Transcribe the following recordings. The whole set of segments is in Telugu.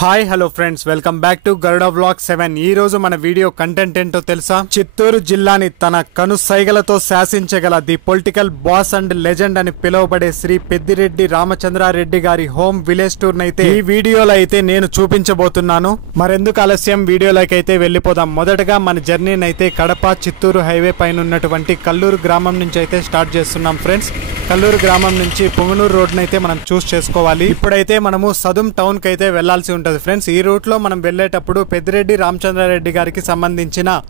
Hi hello friends, welcome back to Garuda vlog 7. ఈ రోజు మన వీడియో కంటెంట్ ఏంటో తెలుసా? చిత్తూరు జిల్లాని తన కనుసైగలతో శాసించగల the political boss and legend అని పిలువబడే శ్రీ పెద్దిరెడ్డి రామచంద్రారెడ్డి గారి హోమ్ విలేజ్ టూర్ అయితే ఈ వీడియోలో అయితే నేను చూపించబోతున్నాను. మరెందుకు ఆలస్యం, వీడియోలోకి అయితే వెళ్ళిపోదాం. మొదటగా మన జర్నీని అయితే కడప చిత్తూరు హైవే పైన ఉన్నటువంటి కల్లూరు గ్రామం నుంచి అయితే స్టార్ట్ చేస్తున్నాం ఫ్రెండ్స్. కల్లూరు గ్రామం నుంచి పుంగనూరు రోడ్ని అయితే మనం చూస్ చేసుకోవాలి. ఇప్పుడైతే మనము సదుం టౌన్ కి అయితే వెళ్లాల్సి ఉంటుంది ఫ్రెండ్స్. ఈ రూట్ లో మనం వెళ్లేటప్పుడు పెద్దిరెడ్డి రామచంద్రారెడ్డి గారికి సంబంధించిన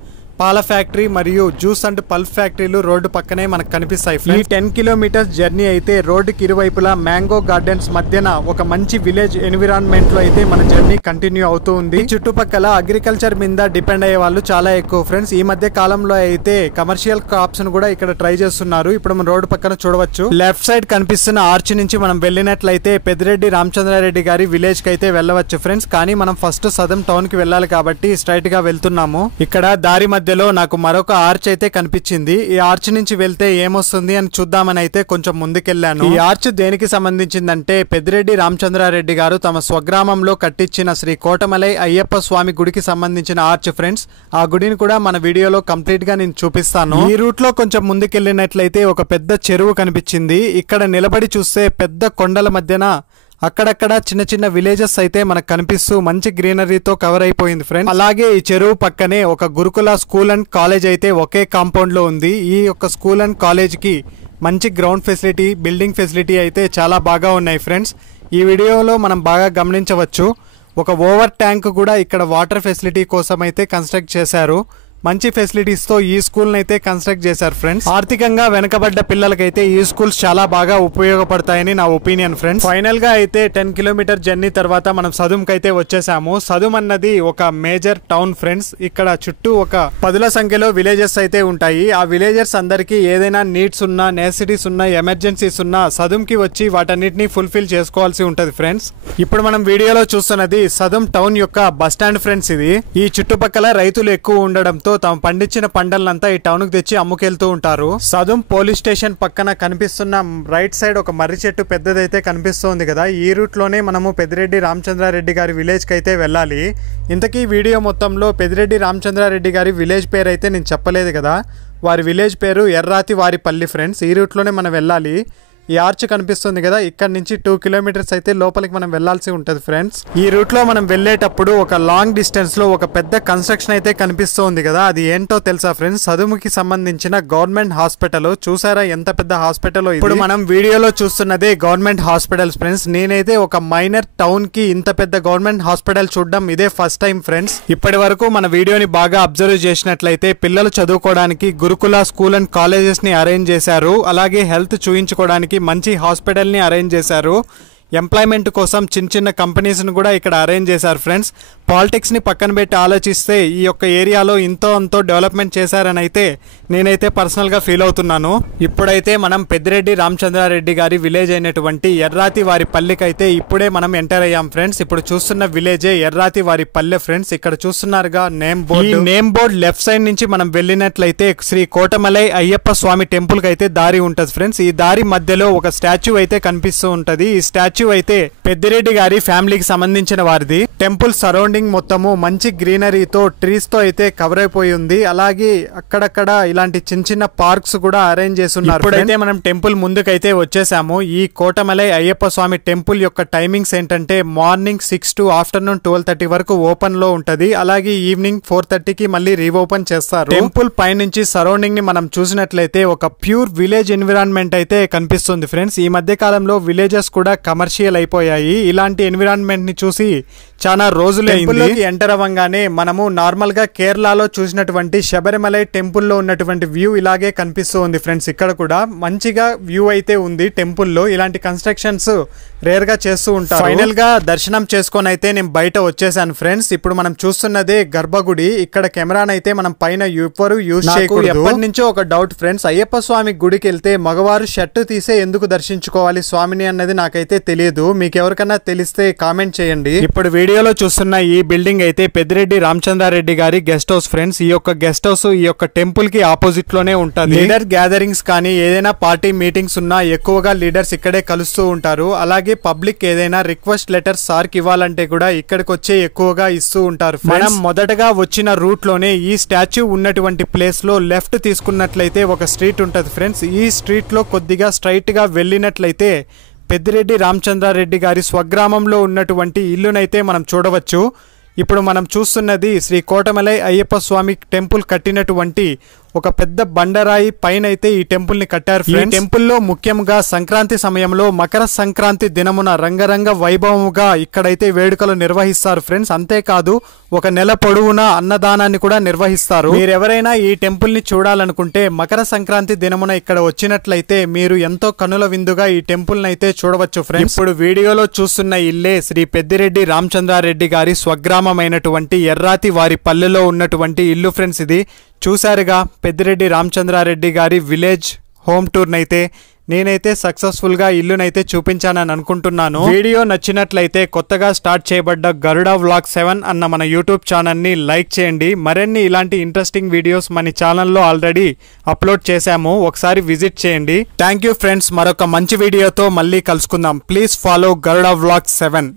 పాల ఫ్యాక్టరీ మరియు జ్యూస్ అండ్ పల్ప్ ఫ్యాక్టరీలు రోడ్డు పక్కనే మనకు కనిపిస్తాయి. ఈ 10 కిలోమీటర్స్ జర్నీ అయితే రోడ్డుకి ఇరువైపులా మ్యాంగో గార్డెన్స్ మధ్యన ఒక మంచి విలేజ్ ఎన్విరాన్మెంట్ లో అయితే మన జర్నీ కంటిన్యూ అవుతూ ఉంది. చుట్టుపక్కల అగ్రికల్చర్ మీద డిపెండ్ అయ్యే వాళ్ళు చాలా ఎక్కువ ఫ్రెండ్స్. ఈ మధ్య కాలంలో అయితే కమర్షియల్ క్రాప్స్ ను కూడా ఇక్కడ ట్రై చేస్తున్నారు. ఇప్పుడు మనం రోడ్డు పక్కన చూడవచ్చు. లెఫ్ట్ సైడ్ కనిపిస్తున్న ఆర్చ్ నుంచి మనం వెళ్ళినట్లయితే పెద్దిరెడ్డి రామచంద్రారెడ్డి గారి విలేజ్ కి అయితే వెళ్ళవచ్చు ఫ్రెండ్స్. కానీ మనం ఫస్ట్ సదం టౌన్ కి వెళ్ళాలి కాబట్టి స్ట్రైట్ గా వెళ్తున్నాము. ఇక్కడ దారి మధ్యలో నాకు మరొక ఆర్చ్ అయితే కనిపించింది. ఈ ఆర్చ్ నుంచి వెళ్తే ఏమొస్తుంది అని చూద్దామని అయితే కొంచెం ముందుకెళ్లాను. ఈ ఆర్చ్ దేనికి సంబంధించిందంటే పెద్దిరెడ్డి రామచంద్రారెడ్డి గారు తమ స్వగ్రామంలో కట్టించిన శ్రీ కోటమలై అయ్యప్ప స్వామి గుడికి సంబంధించిన ఆర్చ్ ఫ్రెండ్స్. ఆ గుడిని కూడా మన వీడియోలో కంప్లీట్ గా నేను చూపిస్తాను. ఈ రూట్ లో కొంచెం ముందుకెళ్లినట్లయితే ఒక పెద్ద చెరువు కనిపించింది. ఇక్కడ నిలబడి చూస్తే పెద్ద కొండల మధ్యన అక్కడక్కడ చిన్న చిన్న విలేజెస్ అయితే మనకు కనిపిస్తూ మంచి గ్రీనరీతో కవర్ అయిపోయింది ఫ్రెండ్స్. అలాగే ఈ చెరువు పక్కనే ఒక గురుకుల స్కూల్ అండ్ కాలేజ్ అయితే ఒకే కాంపౌండ్ లో ఉంది. ఈ యొక్క స్కూల్ అండ్ కాలేజ్ కి మంచి గ్రౌండ్ ఫెసిలిటీ, బిల్డింగ్ ఫెసిలిటీ అయితే చాలా బాగా ఉన్నాయి ఫ్రెండ్స్. ఈ వీడియోలో మనం బాగా గమనించవచ్చు. ఒక ఓవర్ ట్యాంక్ కూడా ఇక్కడ వాటర్ ఫెసిలిటీ కోసం అయితే కన్స్ట్రక్ట్ చేశారు. మంచి ఫెసిలిటీస్ తో ఈ స్కూల్ అయితే కన్స్ట్రక్ట్ చేశారు ఫ్రెండ్స్. ఆర్థికంగా వెనకబడ్డ పిల్లలకైతే ఈ స్కూల్స్ చాలా బాగా ఉపయోగపడతాయని నా ఒపీనియన్ ఫ్రెండ్స్. ఫైనల్ గా అయితే 10 కిలోమీటర్ జర్నీ తర్వాత మనం సదుం కైతే వచ్చేసాము. సదుం అన్నది ఒక మేజర్ టౌన్ ఫ్రెండ్స్. ఇక్కడ చుట్టూ ఒక 10ల సంఖ్యలో విలేజెస్ అయితే ఉంటాయి. ఆ విలేజర్స్ అందరికి ఏదైనా నీడ్స్ ఉన్నా, నెసెసిటీస్ ఉన్నా, ఎమర్జెన్సీస్ ఉన్నా సదుం కి వచ్చి వాటన్నిటిని ఫుల్ఫిల్ చేసుకోవాల్సి ఉంటది ఫ్రెండ్స్. ఇప్పుడు మనం వీడియోలో చూస్తున్నది సదుం టౌన్ యొక్క బస్ స్టాండ్ ఫ్రెండ్స్. ఇది ఈ చుట్టుపక్కల రైతులు ఎక్కువ ఉండడంతో తాము పండించిన పంటలంతా ఈ టౌన్ కు తెచ్చి అమ్ముకెళ్తూ ఉంటారు. సదుం పోలీస్ స్టేషన్ పక్కన కనిపిస్తున్న రైట్ సైడ్ ఒక మర్రి చెట్టు పెద్దదైతే కనిపిస్తుంది కదా. ఈ రూట్ లోనే మనము పెద్దిరెడ్డి రామచంద్రారెడ్డి గారి విలేజ్ కి అయితే వెళ్ళాలి. ఇంతకీ వీడియో మొత్తంలో పెద్దిరెడ్డి రామచంద్రారెడ్డి గారి విలేజ్ పేరు అయితే నేను చెప్పలేదు కదా. వారి విలేజ్ పేరు ఎర్రాతి వారిపల్లి ఫ్రెండ్స్. ఈ రూట్ లోనే మనం వెళ్ళాలి. ఈ ఆర్చ్ కనిపిస్తుంది కదా, ఇక్కడ నుంచి 2 కిలోమీటర్స్ అయితే లోపలికి మనం వెళ్లాల్సి ఉంటది ఫ్రెండ్స్. ఈ రూట్ లో మనం వెళ్లేటప్పుడు ఒక లాంగ్ డిస్టెన్స్ లో ఒక పెద్ద కన్స్ట్రక్షన్ అయితే కనిపిస్తుంది కదా. అది ఏంటో తెలుసా ఫ్రెండ్స్? సదుముకి సంబంధించిన గవర్నమెంట్ హాస్పిటల్. చూసారా ఎంత పెద్ద హాస్పిటల్? ఇప్పుడు మనం వీడియోలో చూస్తున్నదే గవర్నమెంట్ హాస్పిటల్స్ ఫ్రెండ్స్. నేనైతే ఒక మైనర్ టౌన్ కి ఇంత పెద్ద గవర్నమెంట్ హాస్పిటల్ చూడడం ఇదే ఫస్ట్ టైం ఫ్రెండ్స్. ఇప్పటి వరకు మన వీడియోని బాగా అబ్జర్వ్ చేసినట్లయితే పిల్లలు చదువుకోవడానికి గురుకుల స్కూల్ అండ్ కాలేజెస్ ని అరేంజ్ చేశారు. అలాగే హెల్త్ చూయించుకోవడానికి మంచి హాస్పిటల్ ని అరేంజ్ చేశారు. ఎంప్లాయ్మెంట్ కోసం చిన్న చిన్న కంపెనీస్ ను కూడా ఇక్కడ అరేంజ్ చేశారు ఫ్రెండ్స్. పాలిటిక్స్ ని పక్కన పెట్టి ఆలోచిస్తే ఈ యొక్క ఏరియాలో ఇంతో అంతో డెవలప్మెంట్ చేశారని అయితే నేనైతే పర్సనల్ గా ఫీల్ అవుతున్నాను. ఇప్పుడైతే మనం పెద్దిరెడ్డి రామచంద్రారెడ్డి గారి విలేజ్ అయినటువంటి ఎర్రాతి వారి పల్లెకి అయితే ఇప్పుడే మనం ఎంటర్ అయ్యాం ఫ్రెండ్స్. ఇప్పుడు చూస్తున్న విలేజే ఎర్రాతి వారి పల్లె ఫ్రెండ్స్. ఇక్కడ చూస్తున్నారుగా నేమ్ బోర్డ్. ఈ నేమ్ బోర్డ్ లెఫ్ట్ సైడ్ నుంచి మనం వెళ్ళినట్లయితే శ్రీ కోటమలై అయ్యప్ప స్వామి టెంపుల్ కి అయితే దారి ఉంటది ఫ్రెండ్స్. ఈ దారి మధ్యలో ఒక స్టాచ్యూ అయితే కనిపిస్తూ ఉంటది. ఈ స్టాచ్యూ అయితే పెద్దిరెడ్డి గారి ఫ్యామిలీకి సంబంధించిన వారిది. టెంపుల్ సరౌండింగ్ మొత్తము మంచి గ్రీనరీతో, ట్రీస్ తో అయితే కవర్ అయిపోయి ఉంది. అలాగే అక్కడక్కడ ఇలాంటి చిన్న చిన్న పార్క్స్ కూడా అరేంజ్ చేస్తున్నారు. ఇప్పుడైతే మనం టెంపుల్ ముందుకైతే వచ్చేసాము. ఈ కోటమలై అయ్యప్ప స్వామి టెంపుల్ యొక్క టైమింగ్స్ ఏంటంటే మార్నింగ్ 6 to ఆఫ్టర్నూన్ 12:30 వరకు ఓపెన్ లో ఉంటది. అలాగే ఈవినింగ్ 4:30కి మళ్ళీ రీఓపెన్ చేస్తారు. టెంపుల్ పైనుంచి సరౌండింగ్ ని మనం చూసినట్లయితే ఒక ప్యూర్ విలేజ్ ఎన్విరాన్మెంట్ అయితే కనిపిస్తుంది ఫ్రెండ్స్. ఈ మధ్య కాలంలో విలేజెస్ కూడా కమర్షియల్ అయిపోయాయి. ఇలాంటి ఎన్విరాన్మెంట్ ని చూసి చాలా రోజులు అయింది. ఎంటర్ అవ్వగానే మనము నార్మల్ గా కేరళలో చూసినటువంటి శబరిమలై టెంపుల్ లో ఉన్నటువంటి వ్యూ ఇలాగే కనిపిస్తూ ఉంది ఫ్రెండ్స్. ఇక్కడ కూడా మంచిగా వ్యూ అయితే ఉంది టెంపుల్ లో. ఇలాంటి కన్స్ట్రక్షన్స్ రేర్ గా చేస్తూ ఉంటారు. ఫైనల్ గా దర్శనం చేసుకొని అయితే నేను బయట వచ్చేసాను ఫ్రెండ్స్. ఇప్పుడు మనం చూస్తున్నదే గర్భగుడి. ఇక్కడ కెమెరానైతే మనం పైన ఎవరు యూజ్ చేయకూడదు. ఎప్పటి నుంచో ఒక డౌట్ ఫ్రెండ్స్, అయ్యప్ప స్వామి గుడికి వెళ్తే మగవారు షర్టు తీసే ఎందుకు దర్శించుకోవాలి స్వామిని అన్నది నాకైతే తెలియదు. మీకు ఎవరికన్నా తెలిస్తే కామెంట్ చేయండి. ఇప్పుడు వీడియోలో చూస్తున్న ఈ బిల్డింగ్ అయితే పెద్దిరెడ్డి రామచంద్రారెడ్డి గారి గెస్ట్ హౌస్ ఫ్రెండ్స్. ఈ యొక్క గెస్ట్ హౌస్ ఈ యొక్క టెంపుల్ కి ఆపోజిట్ లోనే ఉంటుంది. లీడర్ గ్యాదరింగ్స్ కానీ ఏదైనా పార్టీ మీటింగ్స్ ఉన్నా ఎక్కువగా లీడర్స్ ఇక్కడే కలుస్తూ ఉంటారు. అలాగే పబ్లిక్ ఏదైనా రిక్వెస్ట్ లెటర్ సార్ కి ఇవ్వాలంటే కూడా ఇక్కడికి వచ్చే ఎక్కువగా ఇస్తూ ఉంటారు. మనం మొదటగా వచ్చిన రూట్ లోనే ఈ స్టాచ్యూ ఉన్నటువంటి ప్లేస్ లో లెఫ్ట్ తీసుకున్నట్లయితే ఒక స్ట్రీట్ ఉంటది ఫ్రెండ్స్. ఈ స్ట్రీట్ లో కొద్దిగా స్ట్రైట్ గా వెళ్ళినట్లయితే పెద్దిరెడ్డి రామచంద్రారెడ్డి గారి స్వగ్రామంలో ఉన్నటువంటి ఇల్లునైతే మనం చూడవచ్చు. ఇప్పుడు మనం చూస్తున్నది శ్రీ కోటమలై అయ్యప్ప స్వామి టెంపుల్ కట్టినటువంటి ఒక పెద్ద బండరాయి పైన అయితే ఈ టెంపుల్ ని కట్టారు. ఈ టెంపుల్ లో ముఖ్యంగా సంక్రాంతి సమయంలో మకర సంక్రాంతి దినమున రంగరంగ వైభవముగా ఇక్కడైతే వేడుకలు నిర్వహిస్తారు ఫ్రెండ్స్. అంతేకాదు ఒక నెల పొడవునా అన్నదానాన్ని కూడా నిర్వహిస్తారు. మీరెవరైనా ఈ టెంపుల్ ని చూడాలనుకుంటే మకర సంక్రాంతి దినమున ఇక్కడ వచ్చినట్లయితే మీరు ఎంతో కనుల విందుగా ఈ టెంపుల్ ని అయితే చూడవచ్చు ఫ్రెండ్స్. ఇప్పుడు వీడియోలో చూస్తున్న ఇల్లే శ్రీ పెద్దిరెడ్డి రామచంద్రారెడ్డి గారి స్వగ్రామమైనటువంటి ఎర్రాతి వారి పల్లెలో ఉన్నటువంటి ఇల్లు ఫ్రెండ్స్. ఇది చూసారుగా పెద్దిరెడ్డి రామచంద్రారెడ్డి గారి విలేజ్ హోమ్ టూర్ నైతే నేనైతే సక్సెస్ఫుల్ గా ఇల్లునైతే చూపించానని అనుకుంటున్నాను. వీడియో నచ్చినట్లయితే కొత్తగా స్టార్ట్ చేయబడ్డ గరుడ వ్లాగ్ 7 అన్న మన యూట్యూబ్ ఛానల్ ని లైక్ చేయండి. మరిన్ని ఇలాంటి ఇంట్రెస్టింగ్ వీడియోస్ మన ఛానల్లో ఆల్రెడీ అప్లోడ్ చేశాము, ఒకసారి విజిట్ చేయండి. Thank you friends. మరొక మంచి వీడియోతో మళ్ళీ కలుసుకుందాం. Please follow Garuda vlog 7.